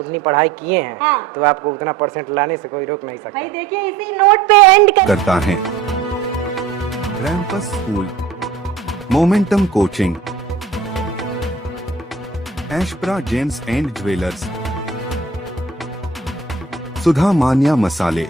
उतनी पढ़ाई किए हैं हाँ। तो आपको उतना परसेंट लाने से कोई रोक नहीं सकता। भाई देखिए इसी नोट पे एंड करता है campus school, momentum coaching, Aishpra gems and jewellers, Sudha Manya मसाले।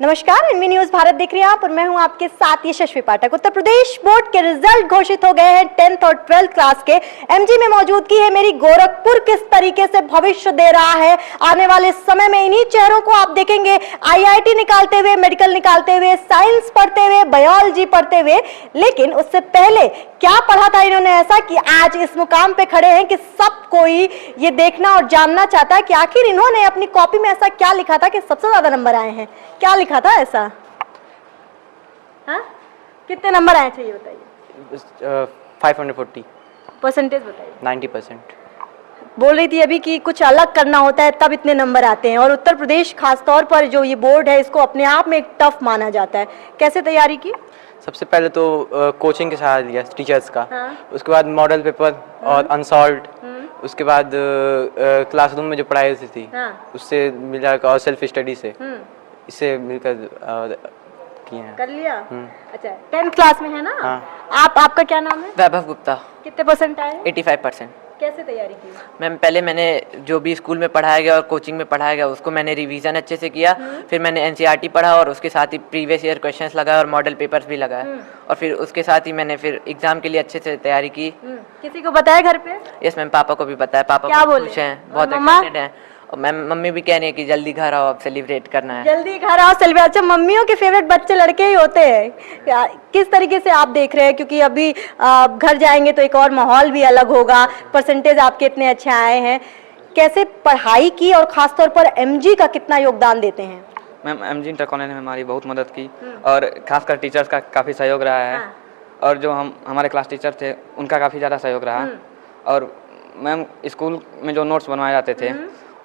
नमस्कार, एनवी न्यूज भारत देख रहे हैं आप और मैं हूं आपके साथ यशस्वी पाठक। उत्तर प्रदेश बोर्ड के रिजल्ट घोषित हो गए हैं 10th और 12th क्लास के। एमजी में मौजूदगी है मेरी। गोरखपुर किस तरीके से भविष्य दे रहा है आने वाले समय में, इन्हीं चेहरों को आप देखेंगे आईआईटी निकालते हुए, मेडिकल निकालते हुए, साइंस पढ़ते हुए, बायोलॉजी पढ़ते हुए। लेकिन उससे पहले क्या पढ़ा था इन्होंने ऐसा कि आज इस मुकाम पे खड़े हैं कि सब कोई ये देखना और जानना चाहता है कि आखिर इन्होंने अपनी कॉपी में ऐसा क्या लिखा था कि सबसे ज्यादा नंबर आए हैं। क्या लिखा था ऐसा? हाँ, कितने नंबर आए थे ये बताइए। 540 परसेंटेज बताइए। 90%। बोल रही थी अभी कि कुछ अलग करना होता है तब इतने नंबर आते हैं, और उत्तर प्रदेश खासतौर पर जो ये बोर्ड है इसको अपने आप में एक टफ माना जाता है। कैसे तैयारी की? सबसे पहले तो कोचिंग के सहारा लिया टीचर्स का। हाँ। उसके बाद मॉडल पेपर और अनसॉल्व्ड। उसके बाद क्लासरूम में जो पढ़ाई होती थी उससे मिलाकर और सेल्फ स्टडी से इससे मिलकर किए हैं। कर लिया। अच्छा, 10th क्लास में है ना? हाँ। आपका क्या नाम है? वैभव गुप्ता। कितने परसेंट आए? 85%। कैसे तैयारी की? मैम पहले मैंने जो भी स्कूल में पढ़ाया गया और कोचिंग में पढ़ाया गया उसको मैंने रिवीजन अच्छे से किया। फिर मैंने एनसीईआरटी पढ़ा और उसके साथ ही प्रीवियस ईयर क्वेश्चंस लगाए और मॉडल पेपर्स भी लगाए। और फिर उसके साथ ही मैंने फिर एग्जाम के लिए अच्छे से तैयारी की। किसी को बताया घर पे? यस मैम, पापा को भी बताया। पापा क्या बहुत बोले? खुश हैं, बहुत और मम्मा? एक्साइटेड हैं। और मैम मम्मी भी कह रही है कि जल्दी घर आओ, अब सेलिब्रेट करना है। जल्दी घर आओ सेलिब्रेट। अच्छा, मम्मियों के फेवरेट बच्चे लड़के ही होते हैं। किस तरीके से आप देख रहे हैं, क्योंकि अभी घर जाएंगे तो एक और माहौल भी अलग होगा। परसेंटेज आपके इतने अच्छे आए हैं, कैसे पढ़ाई की और खासतौर पर एमजी का कितना योगदान देते हैं? मैम एमजी इंटर कॉलेज ने हमारी बहुत मदद की और खासकर टीचर्स का काफ़ी सहयोग रहा है। और जो हमारे क्लास टीचर थे उनका काफ़ी ज़्यादा सहयोग रहा। और मैम स्कूल में जो नोट्स बनवाए जाते थे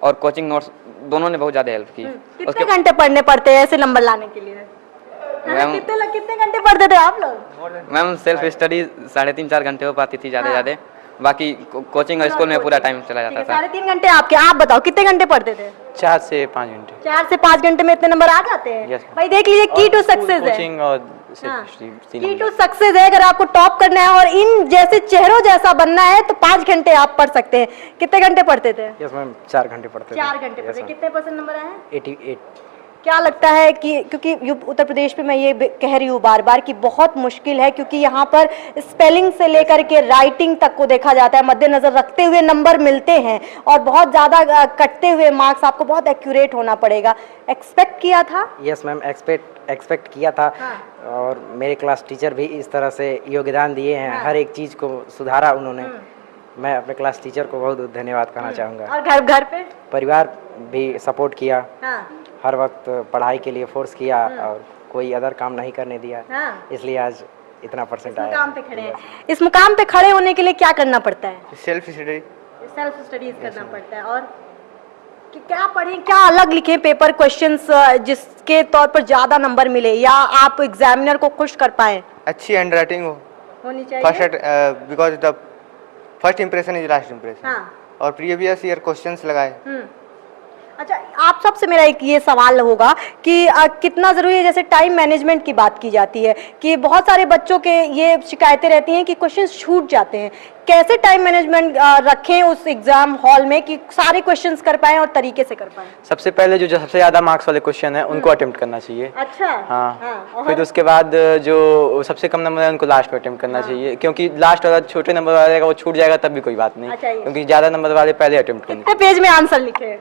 और कोचिंग नोट्स दोनों ने बहुत ज़्यादा हेल्प की। कितने घंटे पढ़ने पड़ते हैं ऐसे नंबर लाने के लिए? कितने घंटे पढ़ते थे आप लोग? मैम सेल्फ स्टडी 3.5-4 घंटे हो पाती थी ज़्यादा। बाकी कोचिंग और स्कूल में पूरा टाइम चला जाता था। 3.5 घंटे आपके। आप बताओ कितने घंटे पढ़ते थे? 4 से 5 घंटे। 4 से 5 घंटे में इतने नंबर आ जाते हैं? Yes, भाई देख लीजिए, की टू सक्सेस है। कोचिंग और की टू सक्सेस है। अगर आपको टॉप करना है और इन जैसे चेहरों जैसा बनना है तो 5 घंटे आप पढ़ सकते हैं। कितने घंटे पढ़ते थे? यस मैम, 4 घंटे पढ़ते थे। 4 घंटे पढ़ते। कितने परसेंट नंबर आए? 88। क्या लगता है कि क्योंकि उत्तर प्रदेश में मैं ये कह रही हूँ बार बार कि बहुत मुश्किल है, क्योंकि यहाँ पर स्पेलिंग से लेकर के राइटिंग तक को देखा जाता है, मद्देनजर रखते हुए नंबर मिलते हैं और बहुत ज़्यादा कटते हुए मार्क्स, आपको बहुत एक्यूरेट होना पड़ेगा। एक्सपेक्ट किया था? यस मैम, एक्सपेक्ट किया था। और मेरे क्लास टीचर भी इस तरह से योगदान दिए हैं। हर एक चीज़ को सुधारा उन्होंने। मैं अपने क्लास टीचर को बहुत धन्यवाद करना चाहूँगा। और घर पे परिवार भी सपोर्ट किया। हर वक्त पढ़ाई के लिए फोर्स किया और कोई अदर काम नहीं करने दिया। इसलिए आज इतना परसेंट आया। मुकाम पे खड़े हैं। इस मुकाम पे खड़े होने के लिए क्या करना पड़ता है? सेल्फ स्टडीज करना पड़ता है। और कि क्या पढ़ें, क्या अलग लिखें पेपर क्वेश्चंस जिसके तौर पर ज्यादा नंबर मिले या आप एग्जामिनर को खुश कर पाए? अच्छी हैंड राइटिंग होनी चाहिए। Because the first impression is last impression. और प्रीवियस ईयर क्वेश्चंस लगाए। अच्छा, आप सबसे मेरा एक ये सवाल होगा कि कितना ज़रूरी है, जैसे टाइम मैनेजमेंट की बात की जाती है कि बहुत सारे बच्चों के ये शिकायतें रहती हैं कि क्वेश्चंस छूट जाते हैं। कैसे टाइम मैनेजमेंट रखें उस एग्जाम हॉल में कि सारे क्वेश्चंस कर पाएं और तरीके से कर पाएं? सबसे पहले जो सबसे ज़्यादा मार्क्स वाले क्वेश्चन है उनको अटेम्प्ट करना चाहिए। अच्छा। हाँ। फिर उसके बाद जो सबसे कम नंबर है उनको लास्ट में अटेम्प्ट करना चाहिए, क्योंकि लास्ट वाला छोटे नंबर वाले का वो छूट जाएगा तब भी कोई बात नहीं। अच्छा, क्योंकि ज़्यादा नंबर वाले पहले अटेम्प्ट करने। कितने पेज में आंसर लिखे?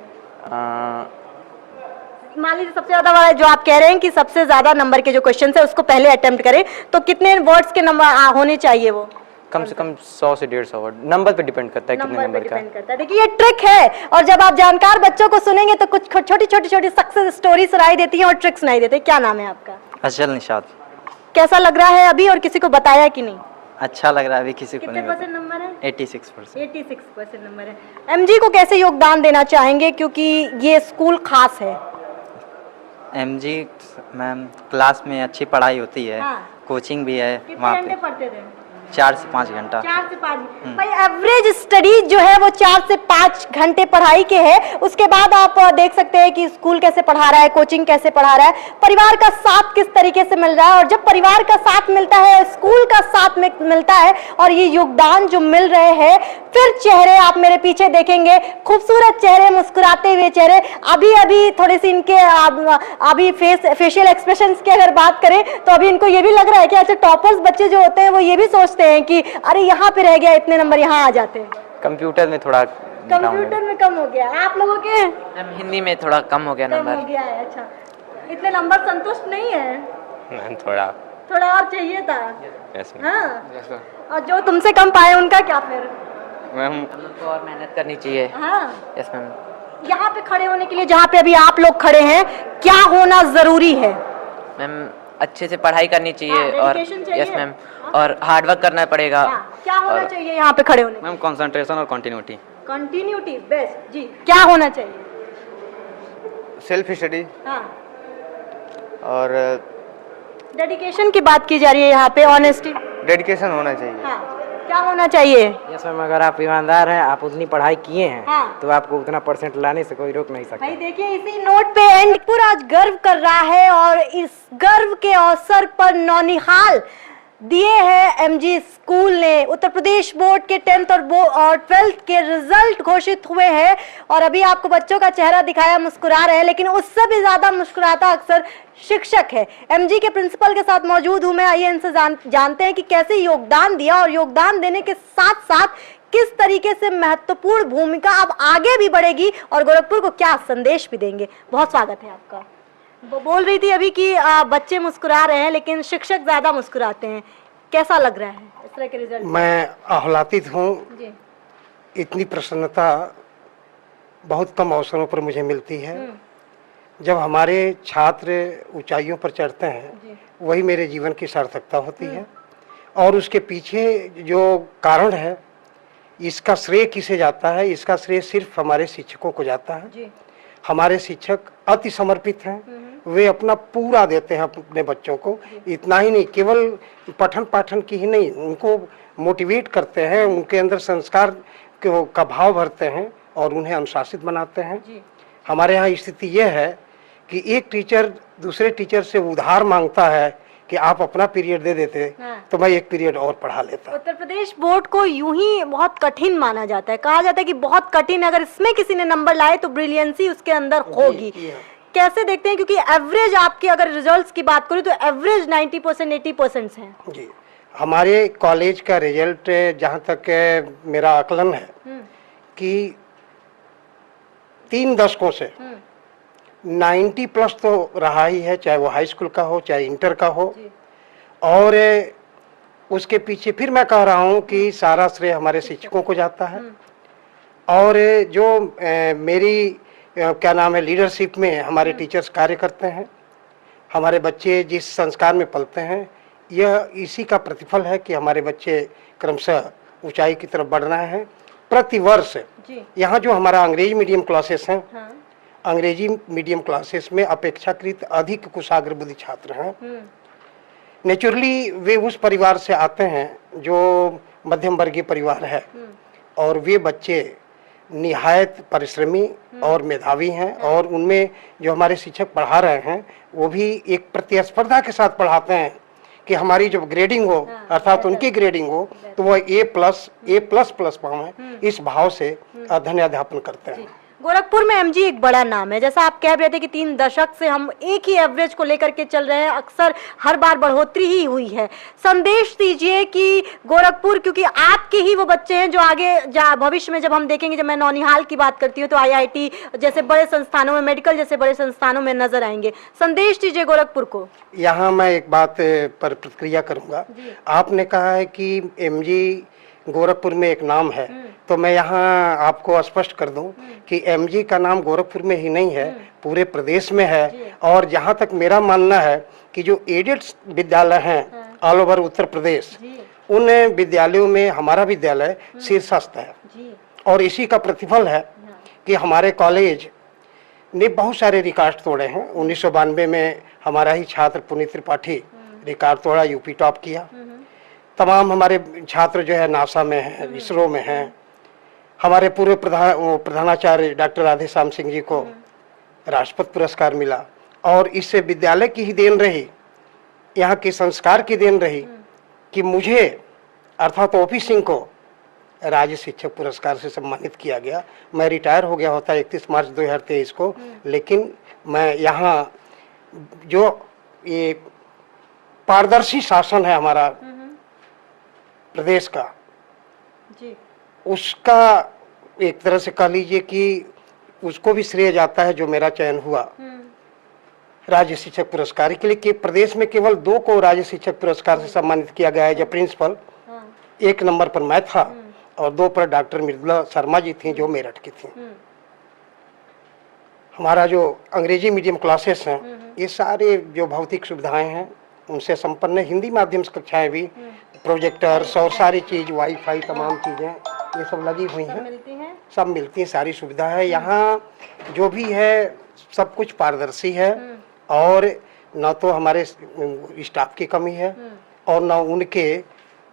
मान लीजिए सबसे ज्यादा वाला जो आप कह रहे हैं कि सबसे ज्यादा नंबर के जो क्वेश्चन है उसको पहले अटेम्प्ट करें, तो कितने वर्ड्स के नंबर होने चाहिए? वो कम से कम 100 से 150 वर्ड। नंबर पे डिपेंड करता है कितने नंबर का। देखिए ये ट्रिक है, और जब आप जानकार बच्चों को सुनेंगे तो कुछ छोटी छोटी सक्सेस स्टोरी सुनाई देती है और ट्रिक्स सुनाई देते हैं। क्या नाम है आपका? अचल निशाद। कैसा लग रहा है अभी, और किसी को बताया कि नहीं? अच्छा लग रहा है अभी, किसी को कितने नहीं परसेंट नंबर है? 86%। 86% नंबर है। एमजी को कैसे योगदान देना चाहेंगे, क्योंकि ये स्कूल खास है? एमजी मैम क्लास में अच्छी पढ़ाई होती है। कोचिंग भी है कितने वहाँ घंटे पे। पढ़ते थे? 4 से 5 घंटा। 4 से 5 भाई एवरेज स्टडी जो है वो 4 से 5 घंटे पढ़ाई के है। उसके बाद आप देख सकते हैं कि स्कूल कैसे पढ़ा रहा है, कोचिंग कैसे पढ़ा रहा है, परिवार का साथ किस तरीके से मिल रहा है। और जब परिवार का साथ मिलता है, स्कूल का साथ मिलता है और ये योगदान जो मिल रहे हैं, फिर चेहरे आप मेरे पीछे देखेंगे, खूबसूरत चेहरे, मुस्कुराते हुए चेहरे। अभी थोड़े से इनके अभी फेशियल एक्सप्रेशंस की अगर बात करें तो अभी इनको ये भी लग रहा है कि अच्छा टॉपर्स बच्चे जो होते हैं वो ये भी सोचते हैं कि अरे यहाँ पे रह गया, इतने नंबर यहाँ आ जाते हैं। कंप्यूटर में थोड़ा कंप्यूटर में कम हो गया। आप लोगों के हिंदी में थोड़ा कम हो गया कम नंबर। हो गया है। अच्छा, इतने नंबर संतुष्ट नहीं है, थोड़ा और चाहिए था। हाँ, और जो तुमसे कम पाए उनका क्या फिर? मैम हमको और मेहनत करनी चाहिए। हाँ, यस मैम। यहाँ पे खड़े होने के लिए जहाँ पे अभी आप लोग खड़े हैं, क्या होना जरूरी है? मैम अच्छे से पढ़ाई करनी चाहिए हाँ, और dedication चाहिए। यस मैम, और हार्ड वर्क करना पड़ेगा। हाँ, क्या होना चाहिए यहाँ पे खड़े होने? मैम कंसंट्रेशन और कंटिन्यूटी। कंटिन्यूटी बेस्ट जी। क्या होना चाहिए? सेल्फ स्टडी हाँ, और डेडिकेशन की बात की जा रही है यहाँ पे, ऑनेस्टी। डेडिकेशन होना चाहिए। हाँ, क्या होना चाहिए? यस मैम, अगर आप ईमानदार हैं, आप उतनी पढ़ाई किए हैं, हाँ। तो आपको उतना परसेंट लाने से कोई रोक नहीं सकता। भाई देखिए, इसी नोट पे एंड पूरा आज गर्व कर रहा है और इस गर्व के अवसर पर नौनिहाल दिए हैं एमजी स्कूल ने। उत्तर प्रदेश बोर्ड के 10th और 12th के रिजल्ट घोषित हुए हैं और अभी आपको बच्चों का चेहरा दिखाया, मुस्कुरा रहे हैं, लेकिन उससे भी ज्यादा मुस्कुराता अक्सर शिक्षक है। एमजी के प्रिंसिपल के साथ मौजूद हूं मैं। आइए इनसे जानते हैं कि कैसे योगदान दिया और योगदान देने के साथ साथ किस तरीके से महत्वपूर्ण भूमिका अब आगे भी बढ़ेगी और गोरखपुर को क्या संदेश भी देंगे। बहुत स्वागत है आपका। बोल रही थी अभी कि बच्चे मुस्कुरा रहे हैं लेकिन शिक्षक ज्यादा मुस्कुराते हैं, कैसा लग रहा है इस तरह के रिजल्ट? मैं आह्लादित हूँ। इतनी प्रसन्नता बहुत कम अवसरों पर मुझे मिलती है। जब हमारे छात्र ऊंचाइयों पर चढ़ते हैं, वही मेरे जीवन की सार्थकता होती है। और उसके पीछे जो कारण है, इसका श्रेय किसे जाता है? इसका श्रेय सिर्फ हमारे शिक्षकों को जाता है। हमारे शिक्षक अति समर्पित हैं, वे अपना पूरा देते हैं अपने बच्चों को। इतना ही नहीं, केवल पठन पाठन की ही नहीं, उनको मोटिवेट करते हैं, उनके अंदर संस्कार का भाव भरते हैं और उन्हें अनुशासित बनाते हैं। हमारे यहाँ स्थिति यह है कि एक टीचर दूसरे टीचर से उधार मांगता है कि आप अपना पीरियड दे देते तो मैं एक पीरियड और पढ़ा लेता। उत्तर प्रदेश बोर्ड को यूं ही बहुत कठिन माना जाता है, कहा जाता है कि बहुत कठिन, अगर इसमें किसी ने नंबर लाए तो ब्रिलियंसी उसके अंदर होगी। कैसे देखते हैं, क्योंकि एवरेज आपकी अगर रिजल्ट्स की बात करूं तो एवरेज 90% 80% है। जी, हमारे कॉलेज का रिजल्ट जहाँ तक मेरा आकलन है कि 3 दशकों से 90+ तो रहा ही है, चाहे वो हाई स्कूल का हो चाहे इंटर का हो। और उसके पीछे फिर मैं कह रहा हूँ कि सारा श्रेय हमारे शिक्षकों को जाता है। और जो मेरी क्या नाम है लीडरशिप में हमारे टीचर्स कार्य करते हैं, हमारे बच्चे जिस संस्कार में पलते हैं, यह इसी का प्रतिफल है कि हमारे बच्चे क्रमशः ऊंचाई की तरफ बढ़ रहे हैं। प्रतिवर्ष यहाँ जो हमारा अंग्रेजी मीडियम क्लासेस हैं, अंग्रेजी मीडियम क्लासेस में अपेक्षाकृत अधिक कुशाग्र बुद्धि छात्र हैं। नेचुरली वे उस परिवार से आते हैं जो मध्यम वर्गीय परिवार है, और वे बच्चे निहायत परिश्रमी और मेधावी हैं। और उनमें जो हमारे शिक्षक पढ़ा रहे हैं वो भी एक प्रतिस्पर्धा के साथ पढ़ाते हैं कि हमारी जब ग्रेडिंग हो, अर्थात उनकी ग्रेडिंग हो, तो वह A++ पाएं, इस भाव से अध्ययन अध्यापन करते हैं। गोरखपुर में एमजी एक बड़ा नाम है, जैसा आप कह रहे थे कि 3 दशक से हम एक ही एवरेज को लेकर के चल रहे हैं, अक्सर हर बार बढ़ोतरी ही हुई है। संदेश दीजिए कि गोरखपुर, क्योंकि आपके ही वो बच्चे हैं जो आगे भविष्य में जब हम देखेंगे, जब मैं नौनिहाल की बात करती हूँ तो IIT जैसे बड़े संस्थानों में, मेडिकल जैसे बड़े संस्थानों में नजर आएंगे। संदेश दीजिए गोरखपुर को। यहाँ मैं एक बात पर प्रतिक्रिया करूंगा। आपने कहा है कि एमजी गोरखपुर में एक नाम है, तो मैं यहाँ आपको स्पष्ट कर दूं कि एमजी का नाम गोरखपुर में ही नहीं है, पूरे प्रदेश में है। और जहाँ तक मेरा मानना है कि जो एडेड विद्यालय हैं ऑल ओवर उत्तर प्रदेश, उन विद्यालयों में हमारा विद्यालय शीर्षस्थ है। और इसी का प्रतिफल है कि हमारे कॉलेज ने बहुत सारे रिकॉर्ड तोड़े हैं। 1992 में हमारा ही छात्र पुनीत त्रिपाठी रिकॉर्ड तोड़ा, यूपी टॉप किया। तमाम हमारे छात्र जो है नासा में हैं, इसरो में हैं। हमारे पूर्व प्रधानाचार्य डॉक्टर राधेश्याम सिंह जी को राष्ट्रपति पुरस्कार मिला, और इससे विद्यालय की ही देन रही, यहाँ के संस्कार की देन रही कि मुझे अर्थात ओपी सिंह को राज्य शिक्षक पुरस्कार से सम्मानित किया गया। मैं रिटायर हो गया होता 31 मार्च 2023 को, लेकिन मैं यहाँ जो ये पारदर्शी शासन है हमारा प्रदेश का, जी। उसका एक तरह से कह लीजिए कि उसको भी श्रेय जाता है जो मेरा चयन हुआ राज्य शिक्षक पुरस्कार के लिए। कि प्रदेश में केवल 2 को राज्य शिक्षक पुरस्कार से सम्मानित किया गया है। जो प्रिंसिपल 1 नंबर पर मैं था और 2 पर डॉक्टर मृदुला शर्मा जी थी जो मेरठ की थी। हमारा जो अंग्रेजी मीडियम क्लासेस हैं, ये सारे जो भौतिक सुविधाएं हैं उनसे संपन्न है। हिंदी माध्यम से कक्षाएं भी, प्रोजेक्टर्स और सारी चीज, वाईफाई, तमाम चीजें ये सब लगी हुई हैं, सब मिलती हैं, सारी सुविधा है। यहाँ जो भी है सब कुछ पारदर्शी है, और न तो हमारे स्टाफ की कमी है और न उनके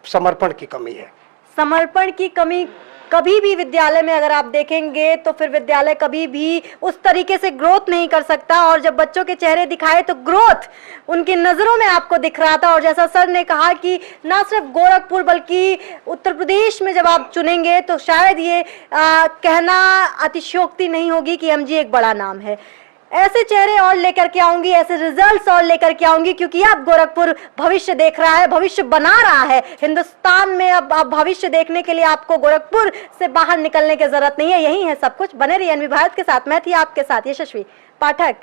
समर्पण की कमी है। समर्पण की कमी कभी भी विद्यालय में अगर आप देखेंगे तो फिर विद्यालय कभी भी उस तरीके से ग्रोथ नहीं कर सकता, और जब बच्चों के चेहरे दिखाए तो ग्रोथ उनकी नजरों में आपको दिख रहा था। और जैसा सर ने कहा कि ना सिर्फ गोरखपुर बल्कि उत्तर प्रदेश में जब आप चुनेंगे तो शायद ये कहना अतिशयोक्ति नहीं होगी कि एमजी एक बड़ा नाम है। ऐसे चेहरे और लेकर के आऊंगी, ऐसे रिजल्ट्स और लेकर के आऊंगी, क्योंकि अब गोरखपुर भविष्य देख रहा है, भविष्य बना रहा है हिंदुस्तान में। अब भविष्य देखने के लिए आपको गोरखपुर से बाहर निकलने की जरूरत नहीं है, यही है सब कुछ। बने रहिए एनवी भारत के साथ, मैं थी आपके साथ यशस्वी पाठक।